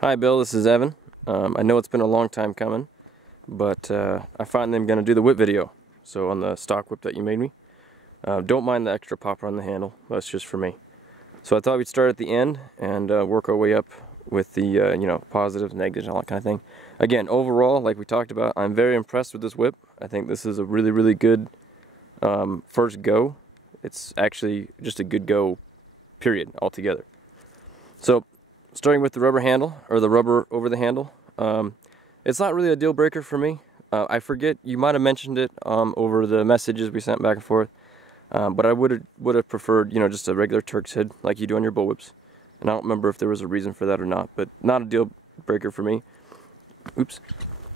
Hi Bill, this is Evan. I know it's been a long time coming, but I finally am going to do the whip video. So on the stock whip that you made me. Don't mind the extra popper on the handle, that's just for me. So I thought we'd start at the end and work our way up with the positives, negatives, and all that kind of thing. Again, overall, like we talked about, I'm very impressed with this whip. I think this is a really, really good first go. It's actually just a good go, period, altogether. So, starting with the rubber handle, or the rubber over the handle, it's not really a deal breaker for me. I forget, you might have mentioned it over the messages we sent back and forth, but I would have preferred, just a regular Turk's head like you do on your bullwhips. And I don't remember if there was a reason for that or not, but not a deal breaker for me. Oops,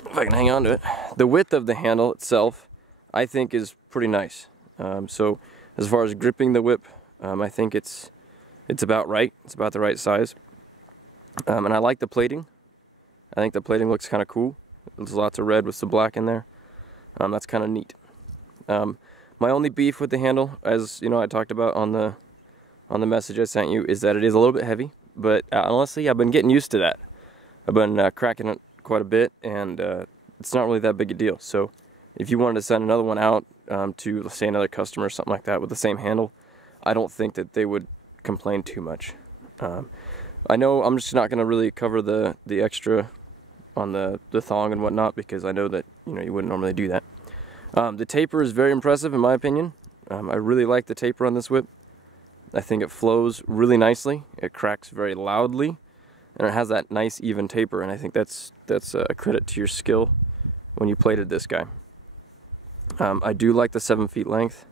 if I can hang on to it. The width of the handle itself, I think, is pretty nice. So as far as gripping the whip, I think it's about right. It's about the right size. And I like the plating. I think the plating looks kind of cool. There's lots of red with some black in there. That's kind of neat. My only beef with the handle, as I talked about on the message I sent you, is that it is a little bit heavy. But honestly, I've been getting used to that. I've been cracking it quite a bit, and it's not really that big a deal. So if you wanted to send another one out to, let's say, another customer or something like that with the same handle, I don't think that they would complain too much. I know I'm just not going to really cover the extra on the thong and whatnot, because I know that you wouldn't normally do that. The taper is very impressive in my opinion. I really like the taper on this whip. I think it flows really nicely. It cracks very loudly, and it has that nice even taper. And I think that's a credit to your skill when you plated this guy. I do like the 7 feet length.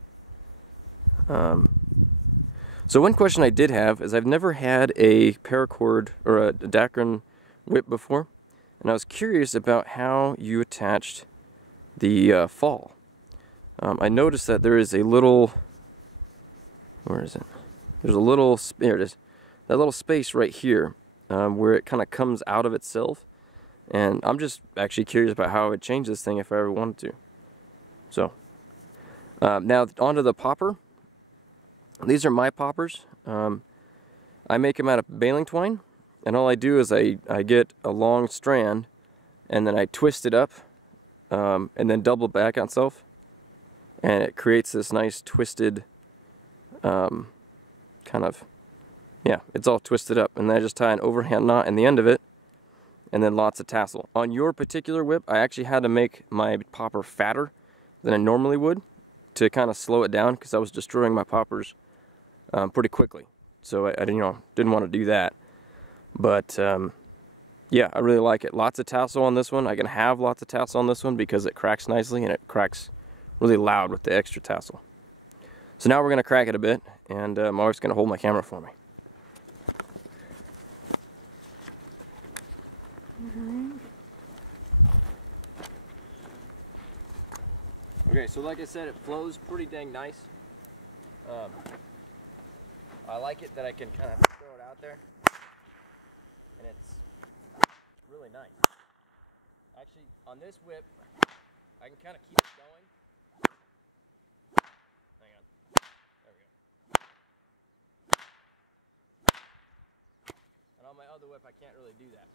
So one question I did have is I've never had a paracord or a dacron whip before, and I was curious about how you attached the fall. I noticed that there is a little, where is it? There's a little, there it is, that little space right here where it kind of comes out of itself, and I'm just actually curious about how I would change this thing if I ever wanted to. So now onto the popper. These are my poppers. I make them out of baling twine, and all I do is I get a long strand, and then I twist it up, and then double back on itself, and it creates this nice twisted, it's all twisted up, and then I just tie an overhand knot in the end of it, and then lots of tassel. On your particular whip, I actually had to make my popper fatter than I normally would to kind of slow it down, because I was destroying my poppers pretty quickly. So I didn't want to do that. But yeah, I really like it. Lots of tassel on this one. I can have lots of tassel on this one because it cracks nicely, and it cracks really loud with the extra tassel. So now we're going to crack it a bit, and my wife's going to hold my camera for me. Okay, so like I said, it flows pretty dang nice. I like it that I can kind of throw it out there, and it's really nice. Actually, on this whip, I can kind of keep it going. Hang on. There we go. And on my other whip, I can't really do that.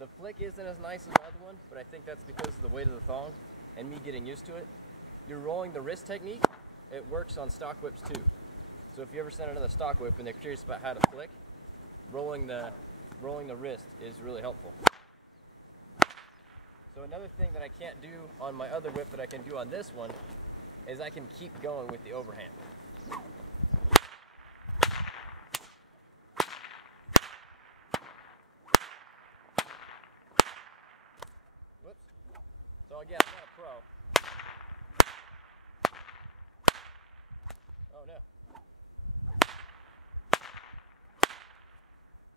The flick isn't as nice as the other one, but I think that's because of the weight of the thong and me getting used to it. You're rolling the wrist technique. It works on stock whips too. So if you ever send another stock whip and they're curious about how to flick, rolling the wrist is really helpful. So another thing that I can't do on my other whip that I can do on this one is I can keep going with the overhand. Whoops. So again, I'm not a pro. Oh no.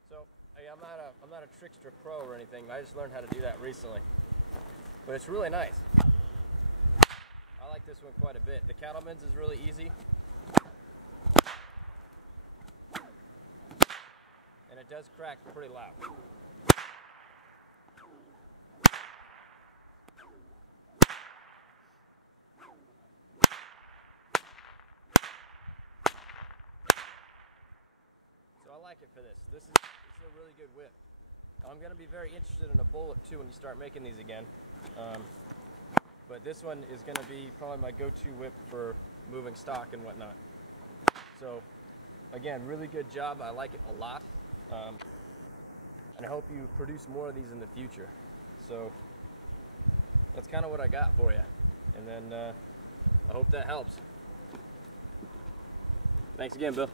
So I'm not a trickster pro or anything. I just learned how to do that recently. But it's really nice. I like this one quite a bit. The cattleman's is really easy. And it does crack pretty loud. So I like it for this. This is a really good whip. I'm going to be very interested in a bullwhip too when you start making these again. But this one is going to be probably my go-to whip for moving stock and whatnot. So again, really good job. I like it a lot. And I hope you produce more of these in the future. So that's kind of what I got for you. And then I hope that helps. Thanks again, Bill.